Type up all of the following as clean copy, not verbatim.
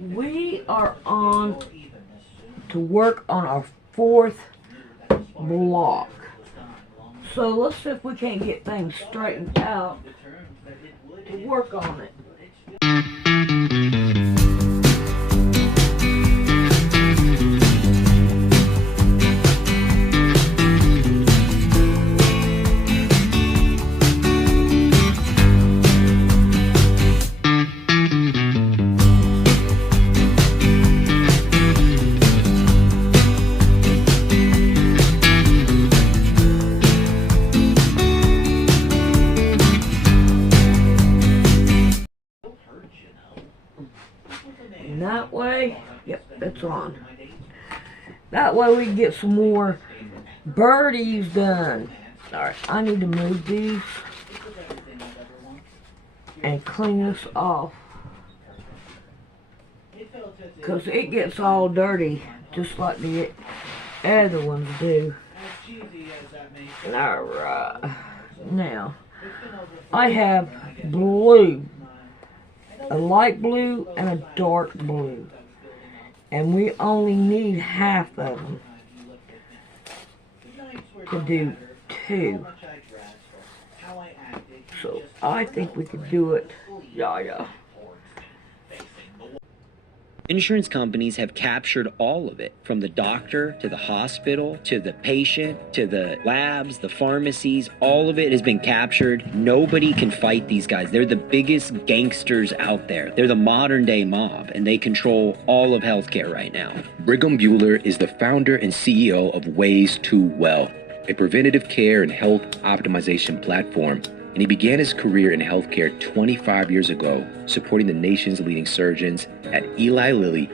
We are on to work on our fourth block. So let's see if we can't get things straightened out to work on it. And that way, yep, it's on. That way we can get some more birdies done. Alright, I need to move these and clean this off, because it gets all dirty just like the other ones do. Alright, now I have blue, a light blue and a dark blue, and we only need half of them to do two. So I think we could do it. Yeah. Insurance companies have captured all of it, from the doctor to the hospital to the patient to the labs, the pharmacies. All of it has been captured. Nobody can fight these guys. They're the biggest gangsters out there. They're the modern day mob, and they control all of healthcare right now. Brigham Bueller is the founder and CEO of Ways to Well, a preventative care and health optimization platform. And he began his career in healthcare 25 years ago, supporting the nation's leading surgeons at Eli Lilly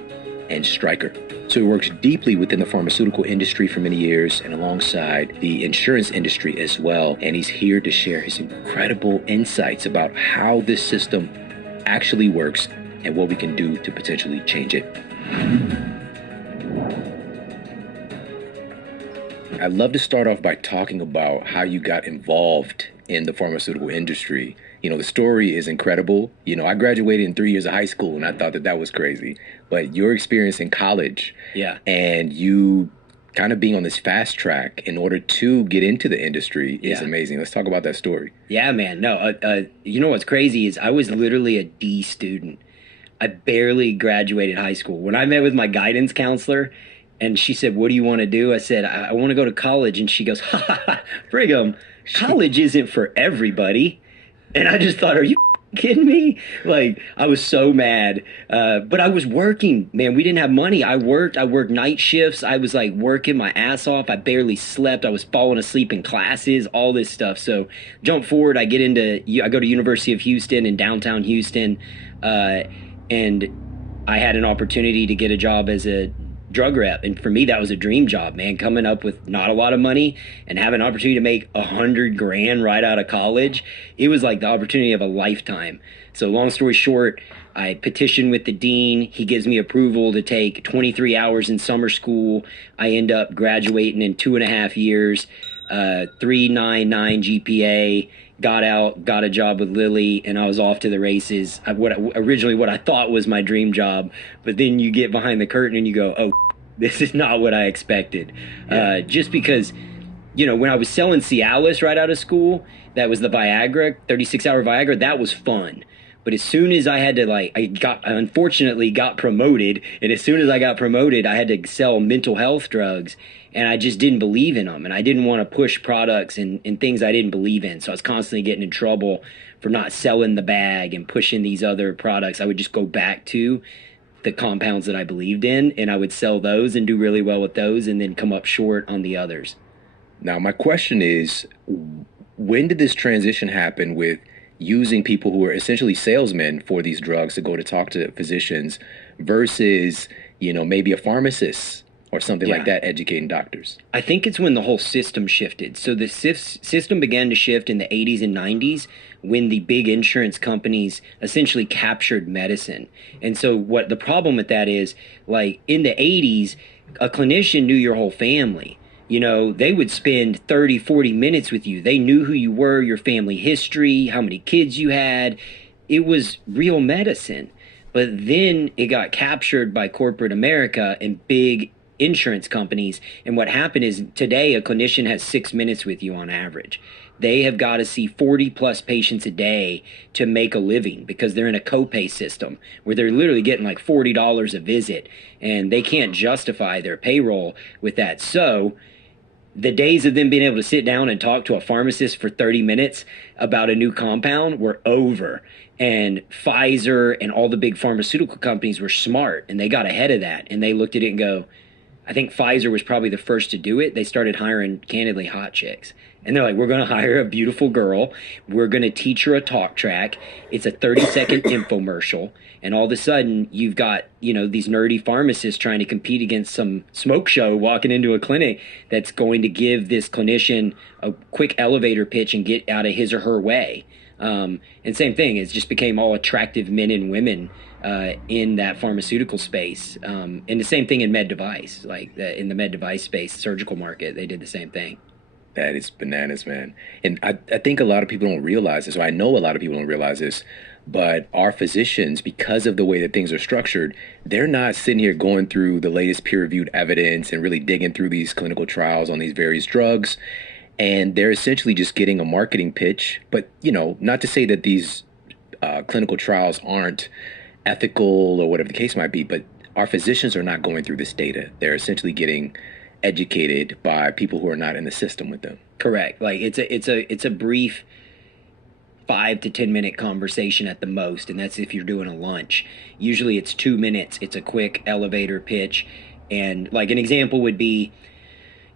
and Stryker. So he works deeply within the pharmaceutical industry for many years and alongside the insurance industry as well. And he's here to share his incredible insights about how this system actually works and what we can do to potentially change it. I'd love to start off by talking about how you got involved in the pharmaceutical industry. You know, the story is incredible. You know, I graduated in 3 years of high school and I thought that that was crazy. But your experience in college, and you kind of being on this fast track in order to get into the industry is amazing. Let's talk about that story. Yeah, man. No, you know what's crazy is I was literally a D student. I barely graduated high school. When I met with my guidance counselor, and she said, "What do you want to do?" I said, I want to go to college. And she goes, "Ha ha ha, Brigham, college isn't for everybody." And I just thought, are you kidding me? Like, I was so mad. But I was working, man. We didn't have money. I worked night shifts. I was like working my ass off. I barely slept. I was falling asleep in classes, all this stuff. So jump forward, I go to University of Houston in downtown Houston. And I had an opportunity to get a job as a drug rep, and for me that was a dream job, man. Coming up with not a lot of money and having an opportunity to make $100 grand right out of college, it was like the opportunity of a lifetime. So long story short, I petitioned with the dean. He gives me approval to take 23 hours in summer school. I end up graduating in 2.5 years, 3.99 GPA. Got out, got a job with Lilly, and I was off to the races. Originally what I thought was my dream job, but then you get behind the curtain and you go, oh, this is not what I expected. Just because, you know, when I was selling Cialis right out of school, that was the Viagra, 36-hour Viagra, that was fun. But as soon as I had to, I unfortunately got promoted, and as soon as I got promoted, I had to sell mental health drugs, and I just didn't believe in them, and I didn't want to push products and things I didn't believe in. So I was constantly getting in trouble for not selling the bag and pushing these other products. I would just go back to the compounds that I believed in, and I would sell those and do really well with those, and then come up short on the others. Now, my question is, when did this transition happen with using people who are essentially salesmen for these drugs to go to talk to physicians versus, you know, maybe a pharmacist or something like that educating doctors? I think it's when the whole system shifted. So the system began to shift in the 80s and 90s when the big insurance companies essentially captured medicine. And so what the problem with that is, like in the 80s, a clinician knew your whole family. You know, they would spend 30, 40 minutes with you. They knew who you were, your family history, how many kids you had. It was real medicine. But then it got captured by corporate America and big insurance companies. And what happened is today a clinician has 6 minutes with you on average. They have got to see 40 plus patients a day to make a living because they're in a copay system where they're literally getting like $40 a visit, and they can't justify their payroll with that. So the days of them being able to sit down and talk to a pharmacist for 30 minutes about a new compound were over. And Pfizer and all the big pharmaceutical companies were smart, and they got ahead of that. And they looked at it and go, I think Pfizer was probably the first to do it. They started hiring, candidly, hot chicks. And they're like, we're going to hire a beautiful girl. We're going to teach her a talk track. It's a 30-second infomercial. And all of a sudden, you've got, these nerdy pharmacists trying to compete against some smoke show walking into a clinic that's going to give this clinician a quick elevator pitch and get out of his or her way. And same thing, it just became all attractive men and women in that pharmaceutical space. And the same thing in med device, in the med device space, surgical market, they did the same thing. That is bananas, man. And I think a lot of people don't realize this, or I know a lot of people don't realize this, but our physicians, because of the way that things are structured, they're not sitting here going through the latest peer-reviewed evidence and really digging through these clinical trials on these various drugs. And they're essentially just getting a marketing pitch. But, not to say that these clinical trials aren't ethical or whatever the case might be, but our physicians are not going through this data. They're essentially getting educated by people who are not in the system with them. Correct. Like it's a brief 5 to 10 minute conversation at the most, and that's if you're doing a lunch. Usually it's 2 minutes. It's a quick elevator pitch, and like an example would be,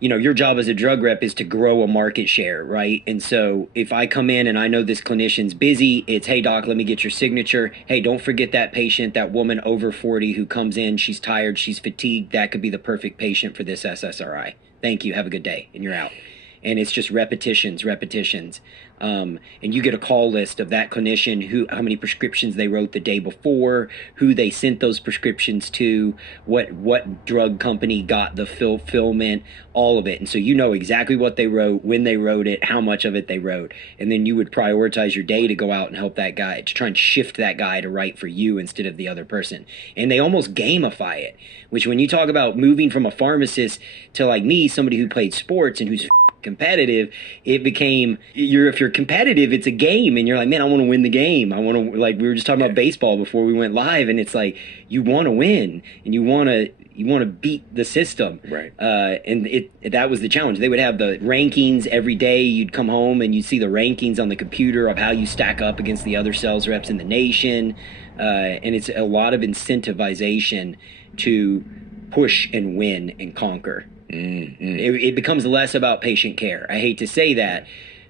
your job as a drug rep is to grow a market share, right? And so if I come in and I know this clinician's busy, it's, hey, doc, let me get your signature. Hey, don't forget that patient, that woman over 40 who comes in, she's tired, she's fatigued. That could be the perfect patient for this SSRI. Thank you. Have a good day. And you're out. And it's just repetitions. And you get a call list of that clinician, how many prescriptions they wrote the day before, who they sent those prescriptions to, what drug company got the fulfillment, all of it. And so you know exactly what they wrote, when they wrote it, how much of it they wrote. And then you would prioritize your day to go out and help that guy, to try and shift that guy to write for you instead of the other person. And they almost gamify it, which when you talk about moving from a pharmacist to like me, somebody who played sports and who's competitive, it became if you're competitive, it's a game, and you're like, man, I want to win the game. I want to, like, we were just talking about baseball before we went live, and it's like you want to win and you want to beat the system, right? And that was the challenge. They would have the rankings every day. You'd come home and you'd see the rankings on the computer of how you stack up against the other sales reps in the nation, and it's a lot of incentivization to push and win and conquer. It becomes less about patient care. I hate to say that,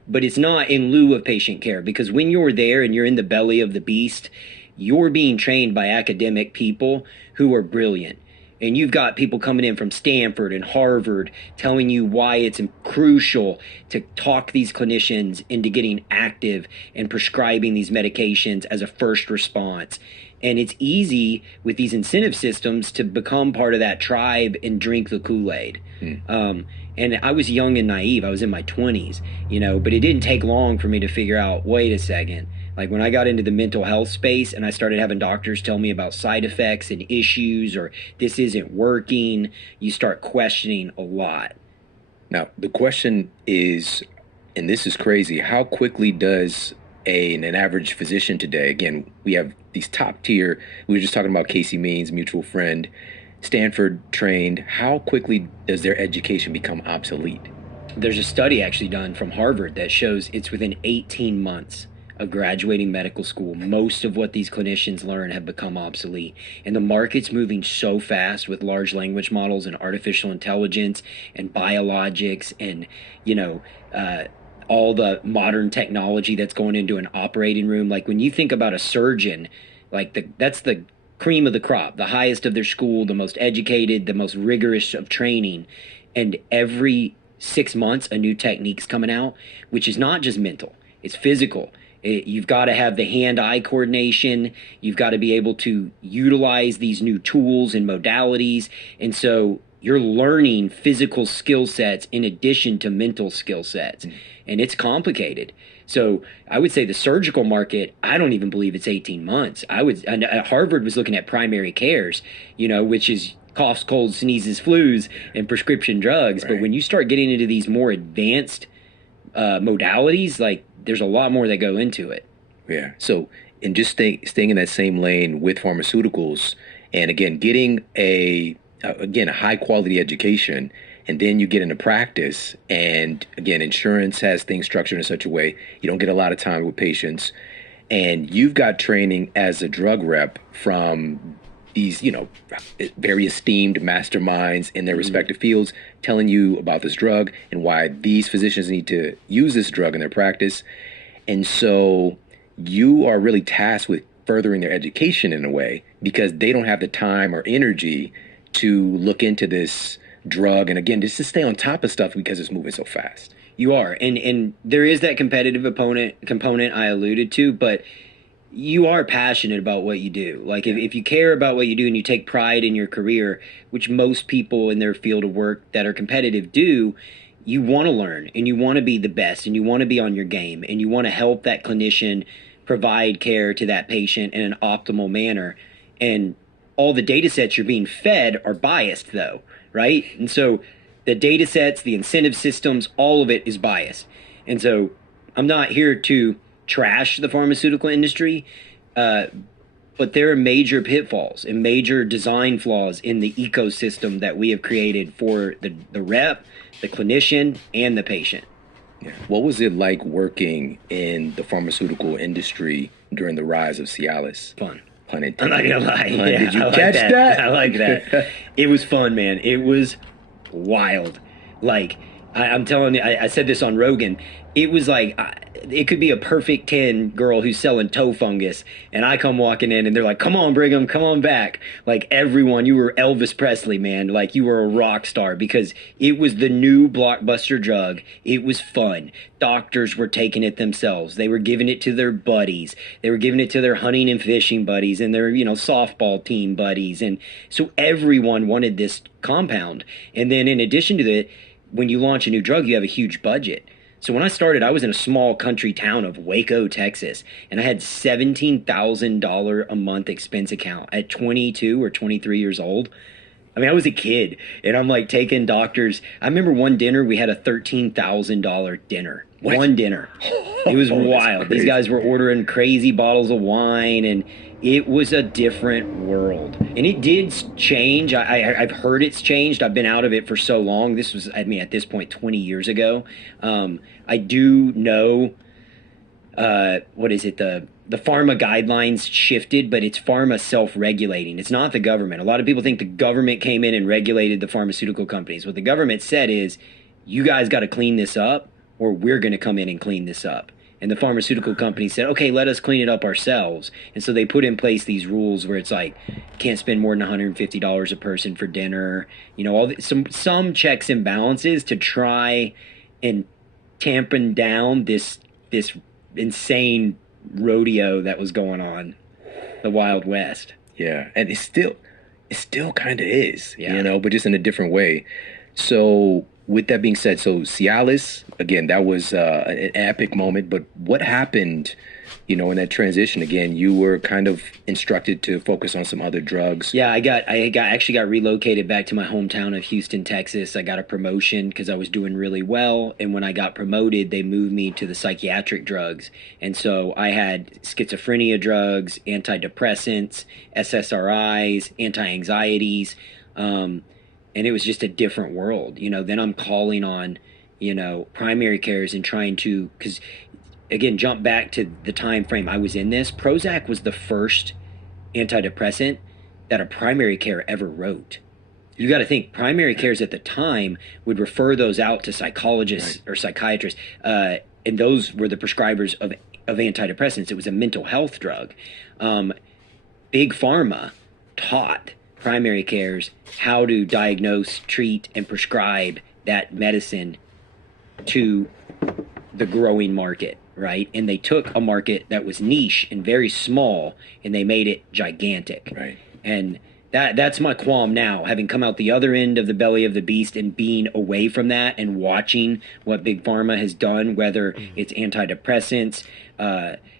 but it's not in lieu of patient care, because when you're there and you're in the belly of the beast, you're being trained by academic people who are brilliant. And you've got people coming in from Stanford and Harvard telling you why it's crucial to talk these clinicians into getting active and prescribing these medications as a first response. And it's easy with these incentive systems to become part of that tribe and drink the Kool-Aid. And I was young and naive. I was in my 20s, but it didn't take long for me to figure out, wait a second. Like when I got into the mental health space and I started having doctors tell me about side effects and issues, or this isn't working, you start questioning a lot. Now, the question is, and this is crazy, how quickly does an average physician today, again, we have these top tier, we were just talking about Casey Means, mutual friend, Stanford trained, how quickly does their education become obsolete? There's a study actually done from Harvard that shows it's within 18 months of graduating medical school, most of what these clinicians learn have become obsolete. And the market's moving so fast with large language models and artificial intelligence and biologics and, all the modern technology that's going into an operating room. Like when you think about a surgeon, that's the cream of the crop, the highest of their school, the most educated, the most rigorous of training. And every 6 months, a new technique's coming out, which is not just mental, it's physical. You've got to have the hand-eye coordination. You've got to be able to utilize these new tools and modalities. And so you're learning physical skill sets in addition to mental skill sets. And it's complicated. So I would say the surgical market, I don't even believe it's 18 months. And Harvard was looking at primary cares, which is coughs, colds, sneezes, flus, and prescription drugs. Right. But when you start getting into these more advanced modalities, like there's a lot more that go into it. Yeah. So, and just staying in that same lane with pharmaceuticals, and again, getting a high quality education, and then you get into practice, and again, insurance has things structured in such a way you don't get a lot of time with patients, and you've got training as a drug rep from these, very esteemed masterminds in their respective fields telling you about this drug and why these physicians need to use this drug in their practice. And so you are really tasked with furthering their education in a way, because they don't have the time or energy to look into this drug, and again, just to stay on top of stuff because it's moving so fast. You are, and there is that competitive component I alluded to, but you are passionate about what you do. Like if you care about what you do and you take pride in your career, which most people in their field of work that are competitive do, you want to learn and you want to be the best and you want to be on your game and you want to help that clinician provide care to that patient in an optimal manner. And all the data sets you're being fed are biased though, right? And so the data sets, the incentive systems, all of it is biased. And so I'm not here to trash the pharmaceutical industry, but there are major pitfalls and major design flaws in the ecosystem that we have created for the rep, the clinician, and the patient. Yeah. What was it like working in the pharmaceutical industry during the rise of Cialis? Fun. Pun intended. I'm not gonna lie. Yeah, did you I like catch that? I like that. It was fun, man. It was wild. Like, I'm telling you, I said this on Rogan. It was like, it could be a perfect 10 girl who's selling toe fungus. And I come walking in and they're like, come on, Brigham, come on back. Like everyone, you were Elvis Presley, man. Like you were a rock star because it was the new blockbuster drug. It was fun. Doctors were taking it themselves. They were giving it to their buddies. They were giving it to their hunting and fishing buddies and their, softball team buddies. And so everyone wanted this compound. And then in addition to that, when you launch a new drug, you have a huge budget. So when I started, I was in a small country town of Waco, Texas, and I had $17,000 a month expense account at 22 or 23 years old. I mean, I was a kid, and I'm like taking doctors. I remember one dinner, we had a $13,000 dinner. What? One dinner. It was wild. These guys were ordering crazy bottles of wine, and it was a different world. And it did change. I've heard it's changed. I've been out of it for so long. This was, at this point, 20 years ago. I do know, the pharma guidelines shifted, but it's pharma self-regulating. It's not the government. A lot of people think the government came in and regulated the pharmaceutical companies. What the government said is, you guys got to clean this up, or we're going to come in and clean this up. And the pharmaceutical company said, okay, let us clean it up ourselves. And so they put in place these rules where it's like, can't spend more than $150 a person for dinner. Some checks and balances to try and tampen down this insane rodeo that was going on, the Wild West. Yeah, and it still kind of is, Yeah. But just in a different way. So with that being said, so Cialis, again, that was an epic moment. But what happened, in that transition? Again, you were kind of instructed to focus on some other drugs. Yeah, I actually got relocated back to my hometown of Houston, Texas. I got a promotion because I was doing really well. And when I got promoted, they moved me to the psychiatric drugs. And so I had schizophrenia drugs, antidepressants, SSRIs, anti-anxieties. And it was just a different world. Then I'm calling on, primary cares and trying to, because again, jump back to the time frame I was in this. Prozac was the first antidepressant that a primary care ever wrote. You got to think primary cares at the time would refer those out to psychologists or psychiatrists. And those were the prescribers of antidepressants. It was a mental health drug. Big Pharma taught primary cares how to diagnose, treat, and prescribe that medicine to the growing market, right? And they took a market that was niche and very small, and they made it gigantic. Right. And That's my qualm now, having come out the other end of the belly of the beast and being away from that and watching what big pharma has done, whether it's antidepressants.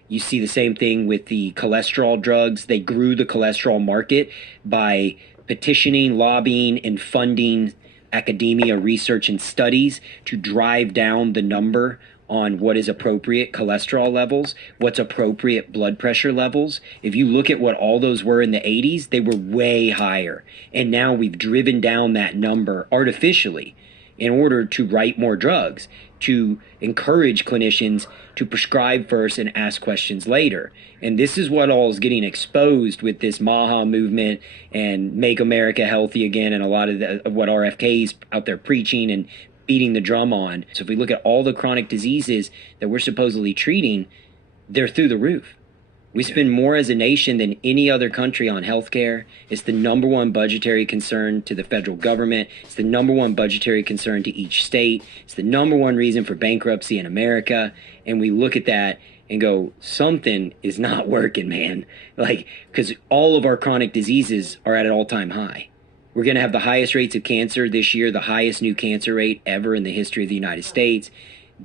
You see the same thing with the cholesterol drugs. They grew the cholesterol market by petitioning, lobbying, and funding academia, research, and studies to drive down the number on what is appropriate cholesterol levels, what's appropriate blood pressure levels. If you look at what all those were in the 80s, they were way higher. And now we've driven down that number artificially in order to write more drugs, to encourage clinicians to prescribe first and ask questions later. And this is what all is getting exposed with this MAHA movement and Make America Healthy Again, and a lot of what RFK's out there preaching and beating the drum on. So if we look at all the chronic diseases that we're supposedly treating, they're through the roof. We spend more as a nation than any other country on healthcare. It's the number one budgetary concern to the federal government. It's the number one budgetary concern to each state. It's the number one reason for bankruptcy in America. And we look at that and go, something is not working, man. Like, because all of our chronic diseases are at an all-time high. We're going to have the highest rates of cancer this year, the highest new cancer rate ever in the history of the United States.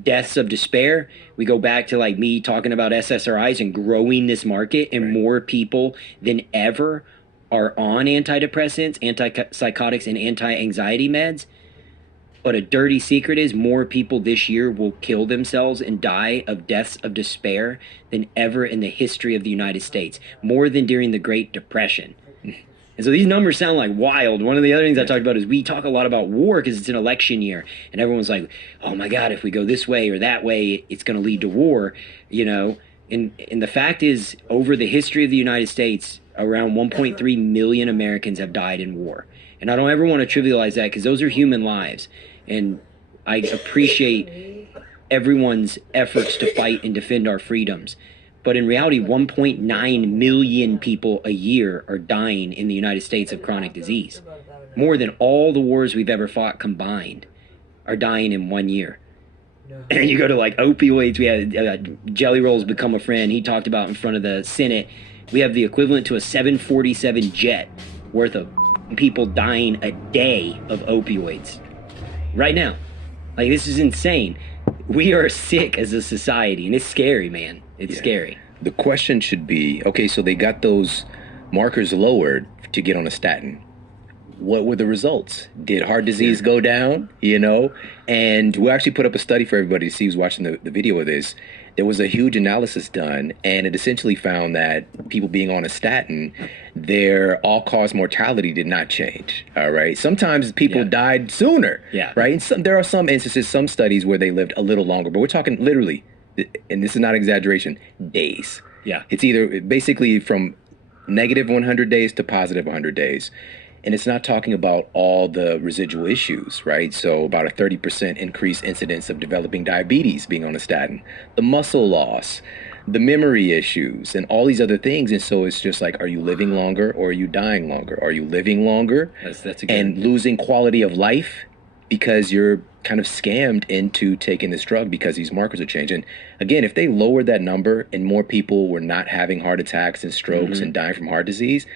Deaths of despair. We go back to like me talking about SSRIs and growing this market, and more people than ever are on antidepressants, antipsychotics, and anti-anxiety meds. But a dirty secret is more people this year will kill themselves and die of deaths of despair than ever in the history of the United States, more than during the Great Depression. And so these numbers sound like wild. One of the other things I talked about is we talk a lot about war because it's an election year. And everyone's like, oh my God, if we go this way or that way, it's going to lead to war, you know. And the fact is, over the history of the United States, around 1.3 million Americans have died in war. And I don't ever want to trivialize that because those are human lives. And I appreciate everyone's efforts to fight and defend our freedoms. But in reality, 1.9 million people a year are dying in the United States of chronic disease. More than all the wars we've ever fought combined are dying in 1 year. And you go to like opioids, we had Jelly Rolls Become a Friend. He talked about in front of the Senate, we have the equivalent to a 747 jet worth of people dying a day of opioids. Right now. Like, this is insane. We are sick as a society, and it's scary, man. It's scary. The question should be, okay, so they got those markers lowered to get on a statin. What were the results? Did heart disease go down? You know? And we'll actually put up a study for everybody to see who's watching the video of this. There was a huge analysis done, and it essentially found that people being on a statin, their all-cause mortality did not change, all right? Sometimes people died sooner, right? And there are some instances, some studies where they lived a little longer, but we're talking literally, and this is not exaggeration, days. Yeah. It's either basically from negative 100 days to positive 100 days. And it's not talking about all the residual issues, right? So about a 30% increased incidence of developing diabetes being on a statin, the muscle loss, the memory issues, and all these other things. And so it's just like, are you living longer or are you dying longer? Are you living longer that's a good and losing quality of life because you're kind of scammed into taking this drug because these markers are changing? Again, if they lowered that number and more people were not having heart attacks and strokes and dying from heart disease,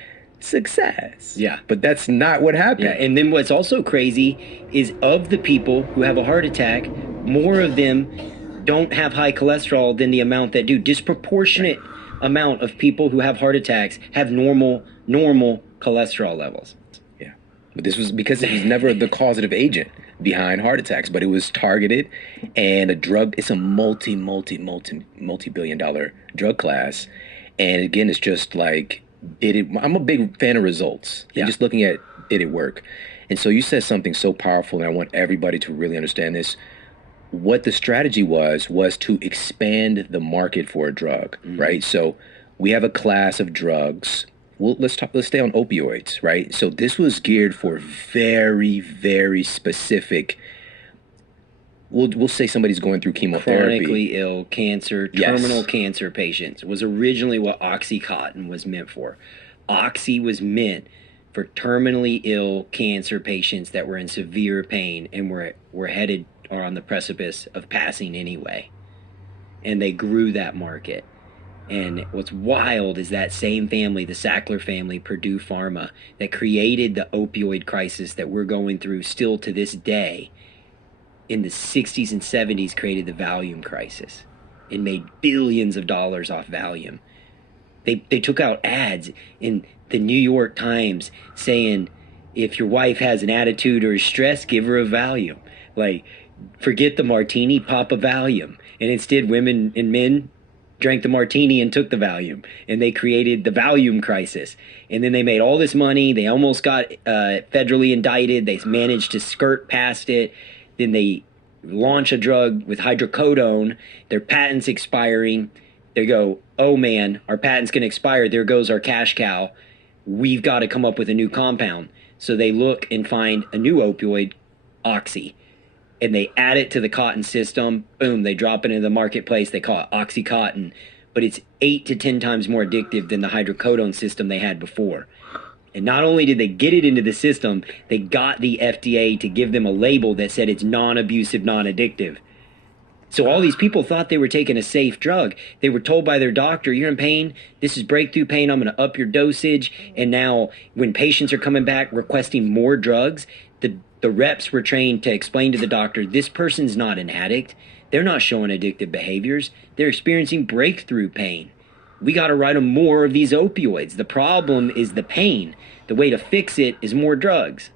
success. Yeah. But that's not what happened. Yeah, and then what's also crazy is of the people who have a heart attack, more of them don't have high cholesterol than the amount that do. Disproportionate amount of people who have heart attacks have normal cholesterol levels. Yeah. But this was because it was never the causative agent behind heart attacks, but it was targeted, and a drug, it's a multi-billion dollar drug class. And again, it's just like, I'm a big fan of results. Yeah. Just looking at, did it work? And so you said something so powerful, and I want everybody to really understand this. What the strategy was to expand the market for a drug, right? So we have a class of drugs. Well, let's stay on opioids, right? So this was geared for very, very specific. We'll say somebody's going through chemotherapy. Chronically ill, cancer, terminal cancer patients. It was originally what OxyContin was meant for. Oxy was meant for terminally ill cancer patients that were in severe pain and were headed or on the precipice of passing anyway. And they grew that market. And what's wild is that same family, the Sackler family, Purdue Pharma, that created the opioid crisis that we're going through still to this day, in the 60s and 70s created the Valium crisis and made billions of dollars off Valium. They took out ads in the New York Times saying, if your wife has an attitude or is stressed, give her a Valium. Like, forget the martini, pop a Valium. And instead, women and men drank the martini and took the Valium. And they created the Valium crisis. And then they made all this money. They almost got federally indicted. They managed to skirt past it. Then they launch a drug with hydrocodone. Their patent's expiring. They go, oh man, our patent's going to expire. There goes our cash cow. We've got to come up with a new compound. So they look and find a new opioid, Oxy. And they add it to the cotton system. Boom, they drop it into the marketplace. They call it Oxycontin. But it's 8 to 10 times more addictive than the hydrocodone system they had before. And not only did they get it into the system, they got the FDA to give them a label that said it's non-abusive, non-addictive. So all these people thought they were taking a safe drug. They were told by their doctor, you're in pain, this is breakthrough pain, I'm going to up your dosage. And now when patients are coming back requesting more drugs, the reps were trained to explain to the doctor, this person's not an addict. They're not showing addictive behaviors. They're experiencing breakthrough pain. We got to write them more of these opioids. The problem is the pain. The way to fix it is more drugs.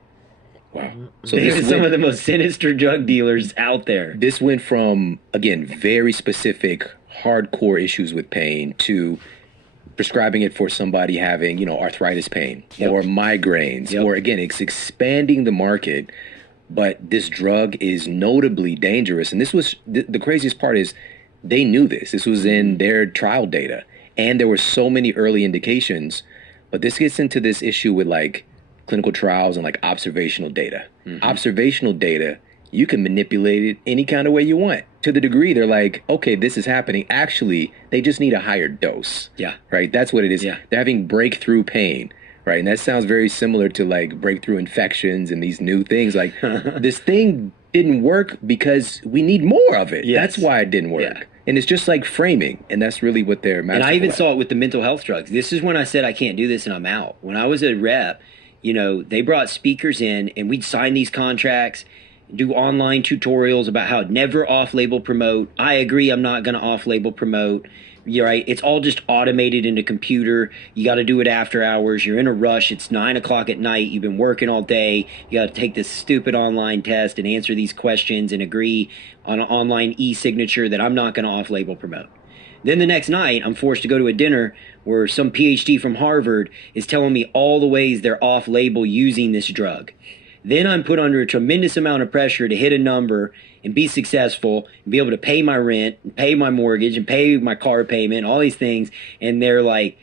Wow. So These are some of the most sinister drug dealers out there. This went from, again, very specific, hardcore issues with pain to prescribing it for somebody having, you know, arthritis pain or migraines, or again, it's expanding the market. But this drug is notably dangerous. And this was the craziest part is they knew this. This was in their trial data. And there were so many early indications. But this gets into this issue with like clinical trials and like observational data. Observational data, you can manipulate it any kind of way you want. To the degree they're like, okay, this is happening. Actually, they just need a higher dose. Yeah. Right? That's what it is. Yeah. They're having breakthrough pain. Right? And that sounds very similar to like breakthrough infections and these new things. Like this thing didn't work because we need more of it. Yes. That's why it didn't work. Yeah. And it's just like framing. And that's really what they're masterful And I even at. saw it with the mental health drugs. This is when I said, I can't do this and I'm out. When I was a rep, you know, they brought speakers in and we'd sign these contracts, do online tutorials about how never off-label promote. I agree, I'm not going to off-label promote. You're right. It's all just automated in a computer. You got to do it after hours. You're in a rush. It's 9 o'clock at night. You've been working all day. You got to take this stupid online test and answer these questions and agree on an online e-signature that I'm not going to off-label promote. Then the next night, I'm forced to go to a dinner where some PhD from Harvard is telling me all the ways they're off-label using this drug. Then I'm put under a tremendous amount of pressure to hit a number and be successful and be able to pay my rent and pay my mortgage and pay my car payment, all these things. And they're like,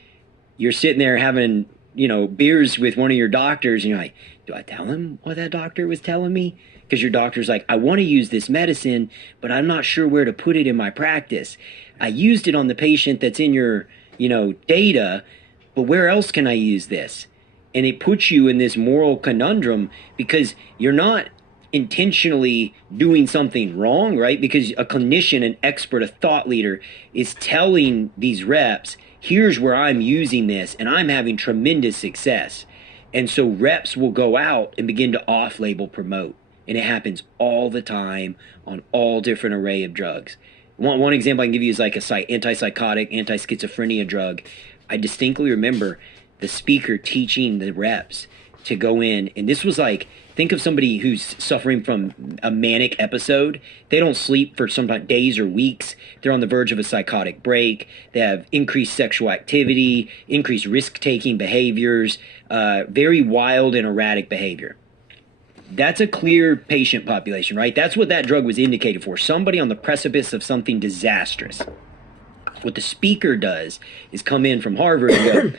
you're sitting there having, you know, beers with one of your doctors and you're like, do I tell him what that doctor was telling me? Because your doctor's like, I want to use this medicine, but I'm not sure where to put it in my practice. I used it on the patient that's in your, you know, data, but where else can I use this? And it puts you in this moral conundrum because you're not intentionally doing something wrong, right? Because a clinician, an expert, a thought leader is telling these reps, here's where I'm using this and I'm having tremendous success. And so reps will go out and begin to off-label promote. And it happens all the time on all different array of drugs. One example I can give you is like a antipsychotic, anti-schizophrenia drug. I distinctly remember the speaker teaching the reps to go in, and this was like, think of somebody who's suffering from a manic episode. They don't sleep for sometimes days or weeks. They're on the verge of a psychotic break. They have increased sexual activity, increased risk-taking behaviors, very wild and erratic behavior. That's a clear patient population, right? That's what that drug was indicated for. Somebody on the precipice of something disastrous. What the speaker does is come in from Harvard and go,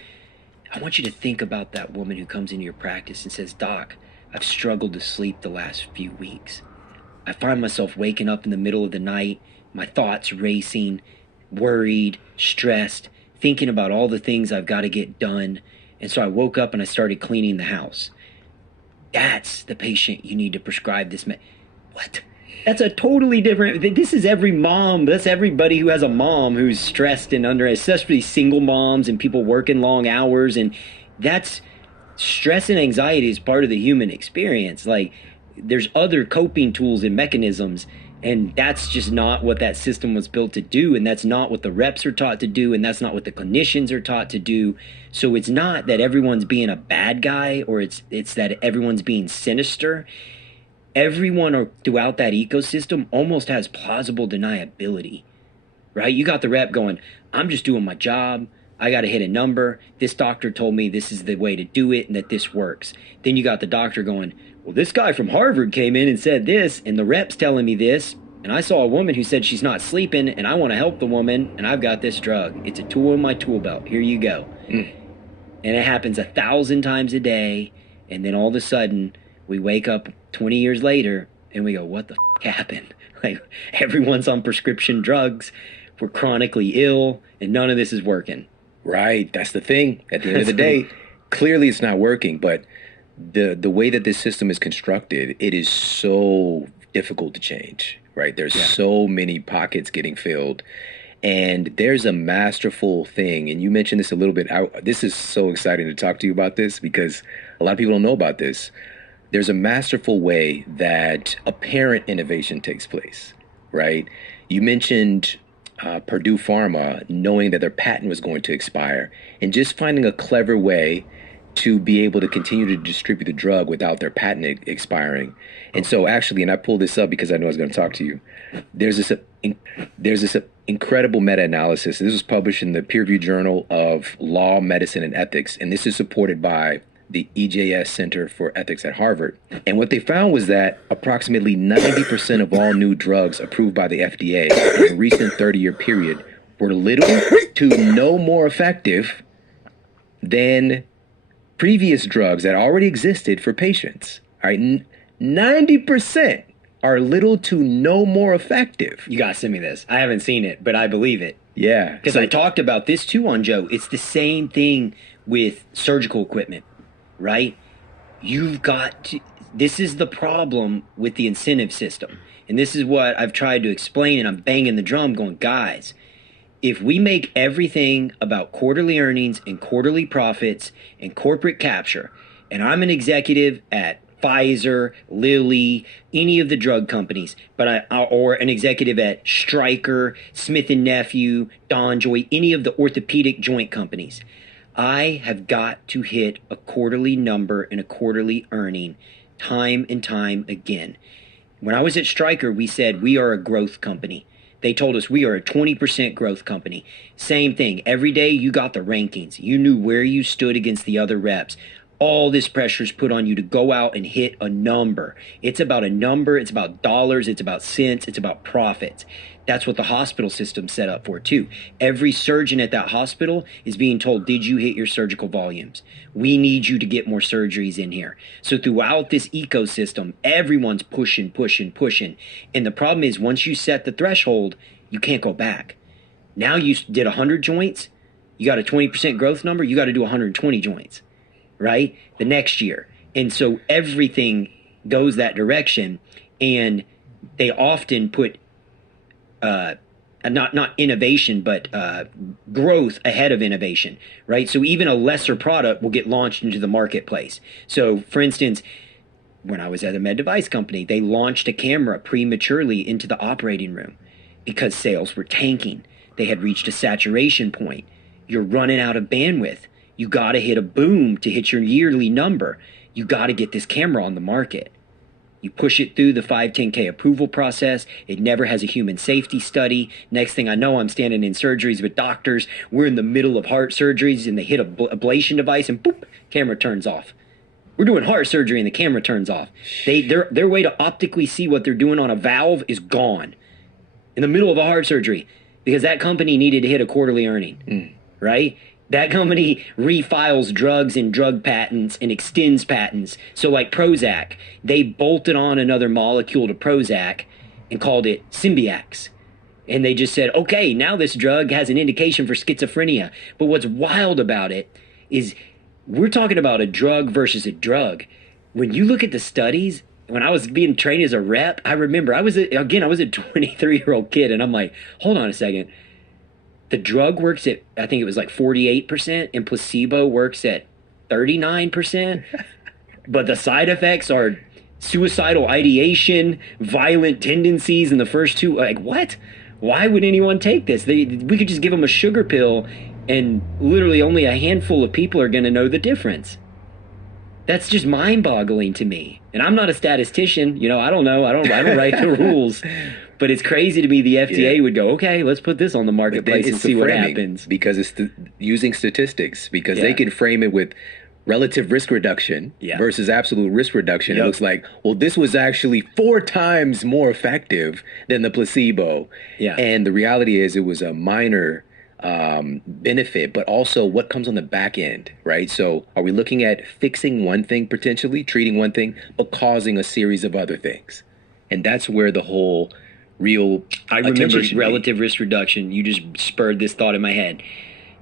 I want you to think about that woman who comes into your practice and says, Doc, I've struggled to sleep the last few weeks. I find myself waking up in the middle of the night, my thoughts racing, worried, stressed, thinking about all the things I've got to get done. And so I woke up and I started cleaning the house. That's the patient you need to prescribe this What? That's a totally different. This is every mom. That's everybody who has a mom who's stressed and under, especially single moms and people working long hours. And that's stress and anxiety is part of the human experience. Like, there's other coping tools and mechanisms, and that's just not what that system was built to do. And that's not what the reps are taught to do. And that's not what the clinicians are taught to do. So it's not that everyone's being a bad guy, or it's that everyone's being sinister. Everyone throughout that ecosystem almost has plausible deniability, right? You got the rep going, I'm just doing my job. I got to hit a number. This doctor told me this is the way to do it and that this works. Then you got the doctor going, well, this guy from Harvard came in and said this, and the rep's telling me this. And I saw a woman who said she's not sleeping, and I want to help the woman, and I've got this drug. It's a tool in my tool belt. Here you go. And it happens 1,000 times a day. And then all of a sudden, we wake up 20 years later and we go, what the happened? Like, everyone's on prescription drugs. We're chronically ill, and none of this is working. Right. That's the thing. At the end of the day, clearly it's not working. But the way that this system is constructed, it is so difficult to change. Right. There's so many pockets getting filled. And there's a masterful thing. And you mentioned this a little bit. This is so exciting to talk to you about this, because a lot of people don't know about this. There's a masterful way that apparent innovation takes place, right? You mentioned Purdue Pharma knowing that their patent was going to expire and just finding a clever way to be able to continue to distribute the drug without their patent expiring. And so actually, and I pulled this up because I know I was going to talk to you, there's this incredible meta-analysis. This was published in the peer-reviewed Journal of Law, Medicine, and Ethics, and this is supported by the EJS Center for Ethics at Harvard. And what they found was that approximately 90% of all new drugs approved by the FDA in a recent 30-year period were little to no more effective than previous drugs that already existed for patients. All right, 90% are little to no more effective. You gotta send me this. I haven't seen it, but I believe it. Yeah. Because I talked about this too on Joe. It's the same thing with surgical equipment, right? You've got to, this is the problem with the incentive system. And this is what I've tried to explain, and I'm banging the drum going, guys, if we make everything about quarterly earnings and quarterly profits and corporate capture, and I'm an executive at Pfizer, Lilly, any of the drug companies, or an executive at Stryker, Smith & Nephew, DonJoy, any of the orthopedic joint companies, I have got to hit a quarterly number and a quarterly earning time and time again. When I was at Stryker, we said we are a growth company. They told us we are a 20% growth company. Same thing. Every day you got the rankings. You knew where you stood against the other reps. All this pressure is put on you to go out and hit a number. It's about a number. It's about dollars. It's about cents. It's about profits. That's what the hospital system's set up for too. Every surgeon at that hospital is being told, did you hit your surgical volumes? We need you to get more surgeries in here. So throughout this ecosystem, everyone's pushing. And the problem is, once you set the threshold, you can't go back. Now you did 100 joints, you got a 20% growth number, you got to do 120 joints, right? The next year. And so everything goes that direction, and they often put not innovation, but growth ahead of innovation, right? So even a lesser product will get launched into the marketplace. So for instance, when I was at a med device company, they launched a camera prematurely into the operating room because sales were tanking. They had reached a saturation point. You're running out of bandwidth. You got to hit a boom to hit your yearly number. You got to get this camera on the market. You push it through the 510K approval process. It never has a human safety study. Next thing I know, I'm standing in surgeries with doctors. We're in the middle of heart surgeries, and they hit a ablation device, and boop, camera turns off. We're doing heart surgery, and the camera turns off. Their way to optically see what they're doing on a valve is gone in the middle of a heart surgery, because that company needed to hit a quarterly earning, right? That company refiles drugs and drug patents and extends patents. So like Prozac, they bolted on another molecule to Prozac and called it Symbyax. And they just said, okay, now this drug has an indication for schizophrenia. But what's wild about it is we're talking about a drug versus a drug. When you look at the studies, when I was being trained as a rep, I remember I was a 23-year-old kid, and I'm like, hold on a second. The drug works at, I think it was like 48%, and placebo works at 39%. But the side effects are suicidal ideation, violent tendencies in the first two. Like, what? Why would anyone take this? We could just give them a sugar pill, and literally only a handful of people are going to know the difference. That's just mind-boggling to me. And I'm not a statistician. You know, I don't know. I don't write the rules. But it's crazy to me the FDA would go, okay, let's put this on the marketplace and see what happens. Because it's using statistics. Because they can frame it with relative risk reduction versus absolute risk reduction. It looks like, well, this was actually 4 times more effective than the placebo. Yeah. And the reality is it was a minor benefit, but also what comes on the back end, right? So are we looking at fixing one thing potentially, treating one thing, but causing a series of other things? And that's where the whole real I remember relative risk reduction. You just spurred this thought in my head.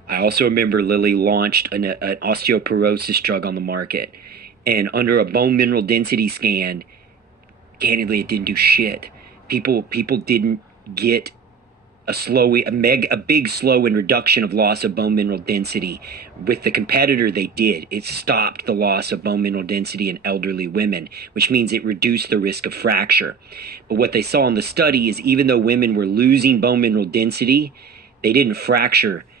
I also remember Lilly launched an osteoporosis drug on the market, and under a bone mineral density scan, candidly, it didn't do shit. People didn't get a big slow in reduction of loss of bone mineral density. With the competitor, they did. It stopped the loss of bone mineral density in elderly women, which means it reduced the risk of fracture. But what they saw in the study is even though women were losing bone mineral density, they didn't fracture